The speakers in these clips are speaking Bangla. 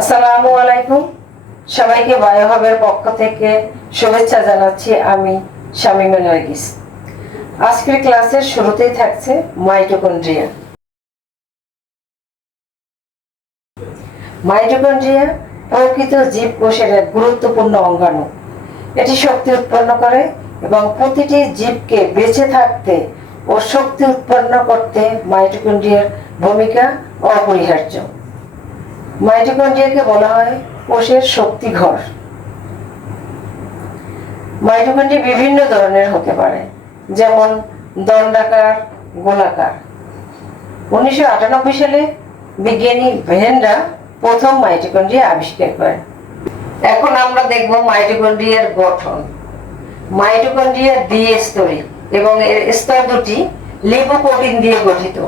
আসসালামু আলাইকুম। সবাইকে বায়োহাবের পক্ষ থেকে শুভেচ্ছা জানাচ্ছি। আমি শামীমা নার্গিস। আজকের ক্লাসের শুরুতেই থাকছে মাইটোকন্ড্রিয়া। মাইটোকন্ড্রিয়া প্রকৃত জীবকোষের এক গুরুত্বপূর্ণ অঙ্গাণু। এটি শক্তি উৎপন্ন করে এবং প্রতিটি জীবকে বেঁচে থাকতে ও শক্তি উৎপন্ন করতে মাইটোকন্ড্রিয়ার ভূমিকা অপরিহার্য। মাইটোকন্ড্রিয়াকে বলা হয় কোষের শক্তি ঘর। মাইটোকন্ড্রিয়া বিভিন্ন ধরনের হতে পারে, যেমন দণ্ডাকার, গোলাকার। 1998 সালে বিজ্ঞানী ভেনরা প্রথম মাইটোকন্ড্রিয়া আবিষ্কার করেন। এখন আমরা দেখব মাইটোকন্ড্রিয়ার গঠন। মাইটোকন্ড্রিয়া দ্বিস্তরী এবং এর স্তর দুটি লিপোপ্রোটিন দিয়ে গঠিত।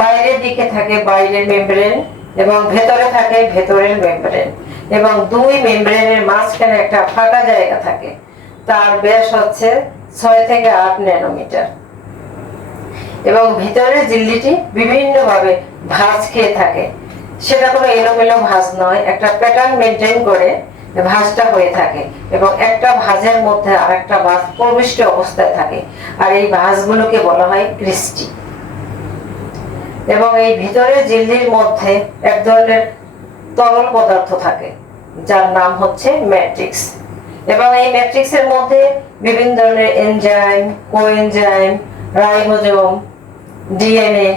বাইরের দিকে থাকে বাইরের মেমব্রেন এবং ভেতরে থাকে ভেতরের মেমব্রেন, এবং দুই মেমব্রেনের মাঝখানে একটা ফাঁকা জায়গা থাকে। তার ব্যাস হচ্ছে 6 থেকে 8 ন্যানোমিটার, এবং ভিতরের ঝিল্লিটি বিভিন্নভাবে ভাঁজ খেয়ে থাকে। সেটা কোনো এলোমেলো ভাঁজ নয়, একটা প্যাটার্ন মেনটেন করে ভাঁজটা হয়ে থাকে, এবং একটা ভাঁজের মধ্যে আরেকটা ভাঁজ প্রবিষ্ট অবস্থায় থাকে, আর এই ভাঁজগুলোকে বলা হয় ক্রিস্টি। এবং এই ভিতরের ঝিল্লির মধ্যে এক ধরনের তরল পদার্থ থাকে যার নাম হচ্ছে ম্যাট্রিক্স, এবং এই ম্যাট্রিক্সের মধ্যে বিভিন্ন ধরনের এনজাইম, কোএনজাইম, রাইবোজোম, ডিএনএ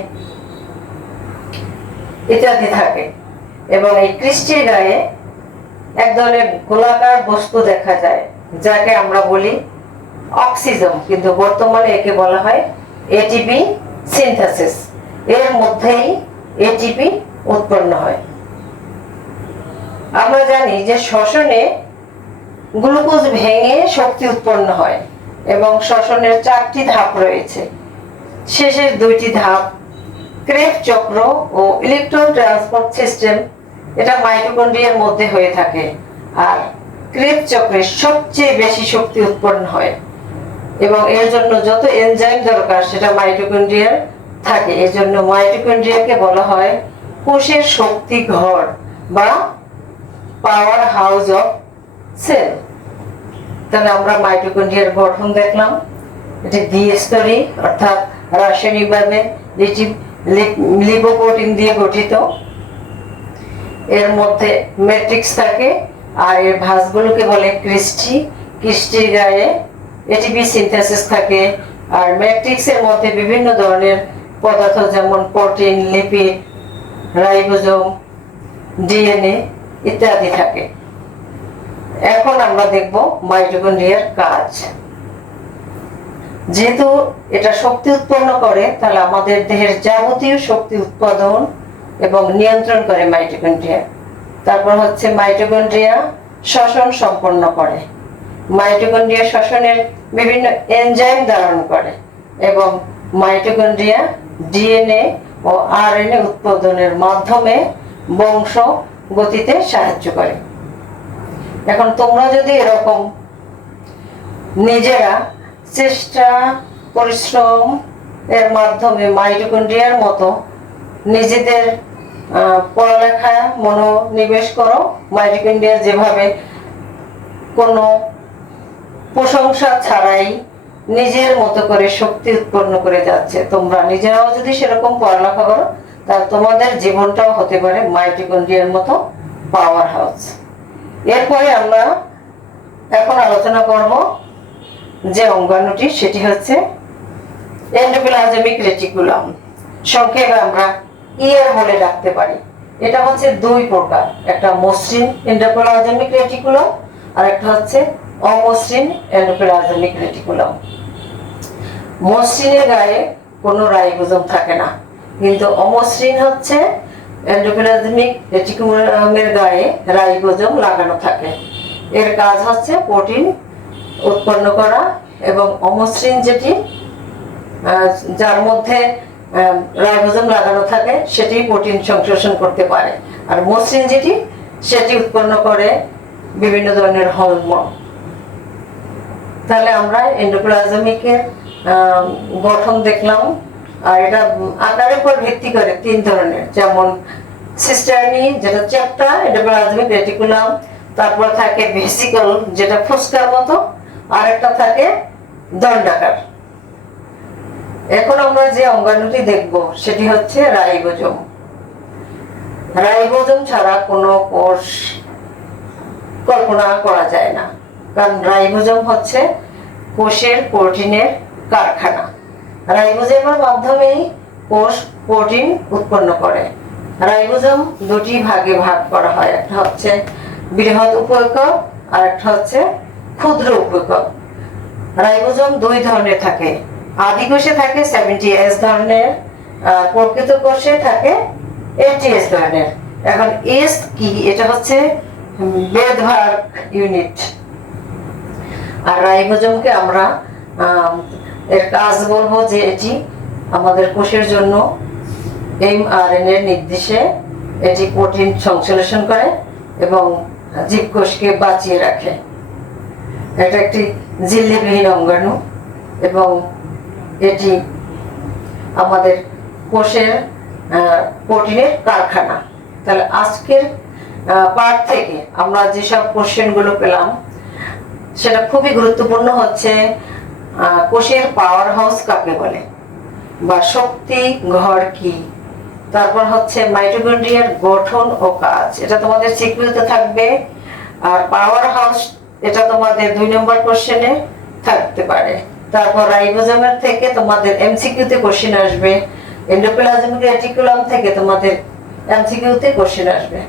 ইত্যাদি থাকে। এবং এই ক্রিস্টির গায়ে এক ধরনের গোলাকার বস্তু দেখা যায় যাকে আমরা বলি অক্সিজোম, কিন্তু বর্তমানে একে বলা হয় এটিপি সিনথেসিস। এর মধ্যেই এটিপি উৎপন্ন হয়। আমরা জানি যে শ্বসনে গ্লুকোজ ভেঙে শক্তি উৎপন্ন হয়, এবং শ্বসনের 4টি ধাপ রয়েছে। শেষের 2টি ধাপ ক্রেবস চক্র ও ইলেকট্রন ট্রান্সপোর্ট সিস্টেম, এটা মাইটোকন্ড্রিয়ার মধ্যে হয়ে থাকে। আর ক্রেবস চক্রে সবচেয়ে বেশি শক্তি উৎপন্ন হয়, এবং এর জন্য যত এনজাইম দরকার সেটা মাইটোকন্ড্রিয়ার থাকে। এজন্য মাইটোকন্ড্রিয়াকে বলা হয় কোষের শক্তি ঘর বা পাওয়ার হাউস অফ সেল। তাহলে আমরা মাইটোকন্ড্রিয়ার গঠন দেখলাম। এটি দ্বিস্তরী, অর্থাৎ রাসায়নিকভাবে লিপোপ্রোটিন দিয়ে গঠিত। এর মধ্যে ম্যাট্রিক্স থাকে, আর এর ভাঁজগুলোকে বলে ক্রিস্টি। ক্রিস্টির গায়ে এটিপি সিনথেসিস থাকে, আর ম্যাট্রিক্সের মধ্যে বিভিন্ন ধরনের পদার্থ যেমন প্রোটিন, লিপিড, রাইবোজোম, ডিএনএ ইত্যাদি থাকে। এখন আমরা দেখব মাইটোকন্ড্রিয়ার কাজ। যেহেতু এটা শক্তি উৎপন্ন করে, তাহলে আমাদের দেহের যাবতীয় শক্তি উৎপাদন এবং নিয়ন্ত্রণ করে মাইটোকন্ড্রিয়া। তারপর হচ্ছে মাইটোকন্ড্রিয়া শ্বসন সম্পন্ন করে। মাইটোকন্ড্রিয়া শ্বসনের বিভিন্ন এনজাইম ধারণ করে, এবং মাইটোকন্ড্রিয়া ডিএনএ ও আরএনএ উৎপাদনের মাধ্যমে বংশ গতিতে সাহায্য করে। এখন তোমরা যদি এরকম নিজেরা চেষ্টা পরিশ্রম এর মাধ্যমে মাইটোকন্ড্রিয়ার মতো নিজেদের পড়ালেখায় মনোনিবেশ করো, মাইটোকন্ড্রিয়া যেভাবে কোনো প্রশংসা ছাড়াই নিজের মতো করে শক্তি উৎপন্ন করে যাচ্ছে, তোমরা নিজেরাও যদি সেরকম পড়ালেখা করো, তাহলে তোমাদের জীবনটাও হতে পারে মাইটোকন্ড্রিয়ার মতো পাওয়ার হাউস। এরপরে আমরা এখন আলোচনা করব যে অঙ্গাণুটি, সেটি হচ্ছে এন্ডোপ্লাজমিক রেটিকুলাম। সংক্ষেপে আমরা ইআর বলে ডাকতে পারি। এটা হচ্ছে 2 প্রকার, একটা মসৃণ এন্ডোপ্লাজমিক রেটিকুলাম আর একটা হচ্ছে অমসৃণ এন্ডোপ্লাজমিক রেটিকুলাম। মসৃণের গায়ে কোনো রাইবোজোম থাকে না, কিন্তু অমসৃণ হচ্ছে এন্ডোপ্লাজমিক রেটিকুলামের গায়ে রাইবোজোম লাগানো থাকে। এর কাজ হচ্ছে প্রোটিন উৎপন্ন করা, এবং অমসৃণ যেটি, যার মধ্যে রাইবোজোম লাগানো থাকে, সেটি প্রোটিন সংশ্লেষণ করতে পারে। আর মসৃণ যেটি, সেটি উৎপন্ন করে বিভিন্ন ধরনের হরমোন। তাহলে আমরা এন্ডোপ্লাজমিকের গঠন দেখলাম, আর এটা আকারের উপর ভিত্তি করে 3 ধরনের, যেমন সিস্টার্নি যেটা চ্যাপ্টা এন্ডোপ্লাজমিক রেটিকুলাম, তারপর থাকে ভেসিকল যেটা ফুসকার মতো, আর একটা থাকে দণ্ডাকার। এখন আমরা যে অঙ্গাণুটি দেখব সেটি হচ্ছে রাইবোজোম। রাইবোজোম ছাড়া কোনো কোষ কল্পনা করা যায় না, কারণ রাইবোজোম হচ্ছে কোষের প্রোটিনের কারখানা। রাইবোজোমের মাধ্যমেই কোষ প্রোটিন উৎপন্ন করে। রাইবোজোম দুটি ভাগে ভাগ করা হয়, একটা হচ্ছে বৃহৎ উপএকক আর একটা হচ্ছে ক্ষুদ্র উপএকক। রাইবোজোম দুই ধরনের থাকে, আদি কোষে থাকে 70S ধরনের, আর প্রকৃত কোষে থাকে 80S ধরনের। এখন এস কি, এটা হচ্ছে বেদভাগ ইউনিট। আর রাইবোজোমকে আমরা এর কাজ বলবো যে এটি আমাদের কোষের জন্য mRNA নির্দেশে এটি প্রোটিন সংশ্লেষণ করে এবং জীবকোষকে বাঁচিয়ে রাখে। এটা একটি ঝিল্লিবিহীন অঙ্গাণু এবং এটি আমাদের কোষের প্রোটিনের কারখানা। তাহলে আজকের পার্ট থেকে আমরা যেসব কোশ্চেনগুলো পেলাম সেটা খুবই গুরুত্বপূর্ণ হচ্ছে কোষের পাওয়ার হাউস কাকে বলে, বা শক্তি ঘর কি, তারপর হচ্ছে মাইটোকন্ড্রিয়ার গঠন ও কাজ, এটা তোমাদের সিকিউরিতে থাকবে। আর পাওয়ার হাউস এটা তোমাদের 2 নম্বর কোশ্চেনে থাকতে পারে। তারপর রাইবোজোমের থেকে তোমাদের এমসিকিউতে কোশ্চেন আসবে, এন্ডোপ্লাজমিক রেটিকুলাম থেকে তোমাদের এমসিকিউতে কোশ্চেন আসবে।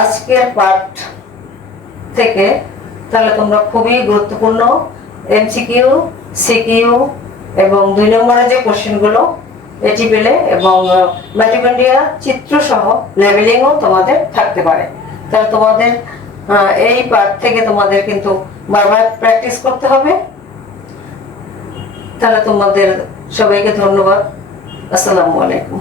আজকের পার্ট থেকে তাহলে তোমরা খুবই গুরুত্বপূর্ণ এমসিকিউ, সিকিউ এবং 2 নম্বরের যে কোশ্চেনগুলো এটি পেলে, এবং মাইটোকন্ড্রিয়া চিত্র সহ লেবেলিংও তোমাদের থাকতে পারে। তাহলে তোমাদের এই পার্ট থেকে তোমাদের কিন্তু বারবার প্র্যাকটিস করতে হবে। তাহলে তোমাদের সবাইকে ধন্যবাদ। আসসালামু আলাইকুম।